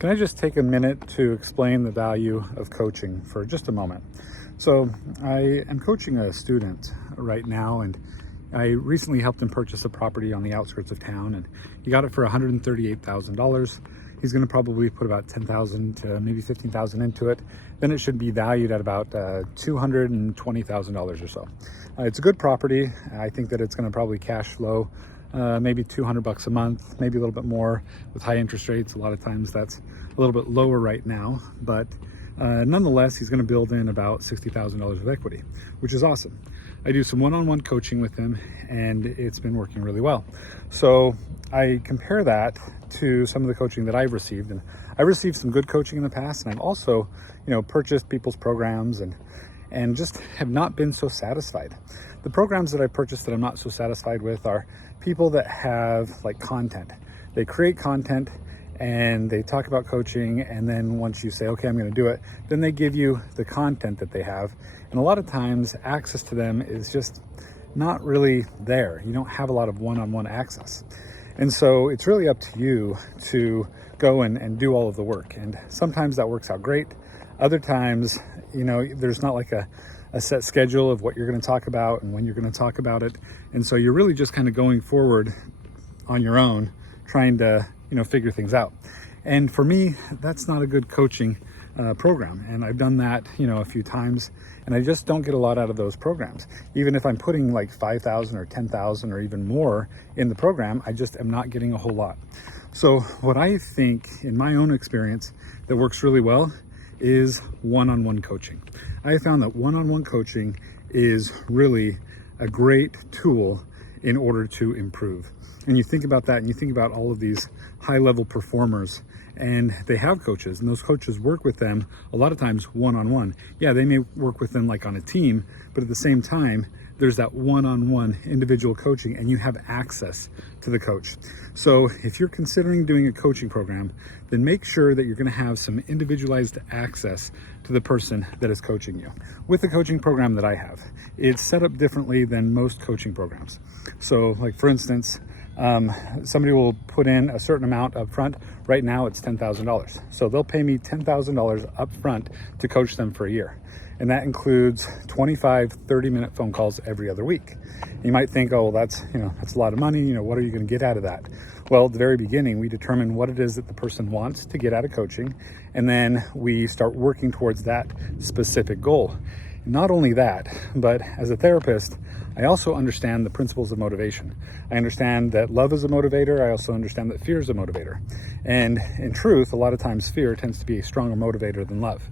Can I just take a minute to explain the value of coaching for just a moment? So I am coaching a student right now, and I recently helped him purchase a property on the outskirts of town, and he got it for $138,000. He's going to probably put about $10,000 to maybe $15,000 into it. Then it should be valued at about $220,000 or so. It's a good property. I think that it's going to probably cash flow maybe $200 a month, maybe a little bit more with high interest rates. A lot of times that's a little bit lower right now, but nonetheless, he's going to build in about $60,000 of equity, which is awesome. I do some one-on-one coaching with him, and it's been working really well. So I compare that to some of the coaching that I've received, and I received some good coaching in the past, and I've also, purchased people's programs and just have not been so satisfied. The programs that I purchased that I'm not so satisfied with are people that have like content. They create content and they talk about coaching, and then once you say, okay, I'm going to do it, then they give you the content that they have. And a lot of times access to them is just not really there. You don't have a lot of one-on-one access. And so it's really up to you to go and do all of the work. And sometimes that works out great. Other times, there's not like a set schedule of what you're going to talk about and when you're going to talk about it. And so you're really just kind of going forward on your own, trying to, figure things out. And for me, that's not a good coaching program. And I've done that, a few times, and I just don't get a lot out of those programs. Even if I'm putting like 5,000 or 10,000 or even more in the program, I just am not getting a whole lot. So what I think in my own experience that works really well is one-on-one coaching. I found that one-on-one coaching is really a great tool in order to improve. And you think about that, and you think about all of these high-level performers, and they have coaches, and those coaches work with them a lot of times one-on-one. Yeah, they may work with them like on a team, but at the same time, there's that one-on-one individual coaching, and you have access to the coach. So if you're considering doing a coaching program, then make sure that you're going to have some individualized access to the person that is coaching you. With the coaching program that I have, it's set up differently than most coaching programs. So like for instance, somebody will put in a certain amount up front. Right now it's $10,000. So they'll pay me $10,000 up front to coach them for a year. And that includes 25 30-minute phone calls every other week. You might think, oh, well, that's a lot of money. What are you going to get out of that? Well, at the very beginning, we determine what it is that the person wants to get out of coaching, and then we start working towards that specific goal. Not only that, but as a therapist, I also understand the principles of motivation. I understand that love is a motivator. I also understand that fear is a motivator. And in truth, a lot of times fear tends to be a stronger motivator than love.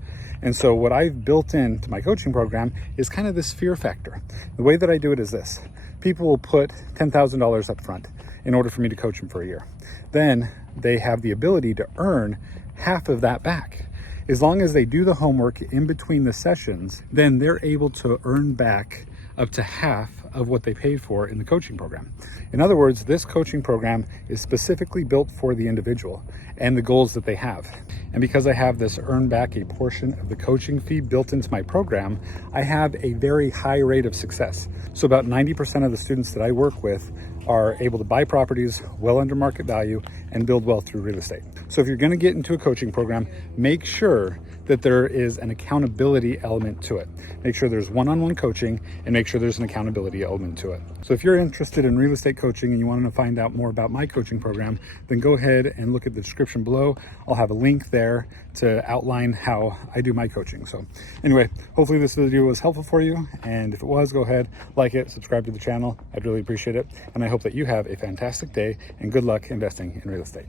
And so what I've built into my coaching program is kind of this fear factor. The way that I do it is this. People will put $10,000 up front in order for me to coach them for a year. Then they have the ability to earn half of that back. As long as they do the homework in between the sessions, then they're able to earn back up to half of what they paid for in the coaching program. In other words, this coaching program is specifically built for the individual and the goals that they have. And because I have this earn back a portion of the coaching fee built into my program, I have a very high rate of success. So about 90% of the students that I work with are able to buy properties well under market value and build wealth through real estate. So if you're going to get into a coaching program, make sure that there is an accountability element to it. Make sure there's one-on-one coaching, and make sure there's an accountability element to it. So if you're interested in real estate coaching and you want to find out more about my coaching program, then go ahead and look at the description below. I'll have a link there to outline how I do my coaching. So anyway, hopefully this video was helpful for you. And if it was, go ahead, like it, subscribe to the channel. I'd really appreciate it. And I hope that you have a fantastic day and good luck investing in real estate.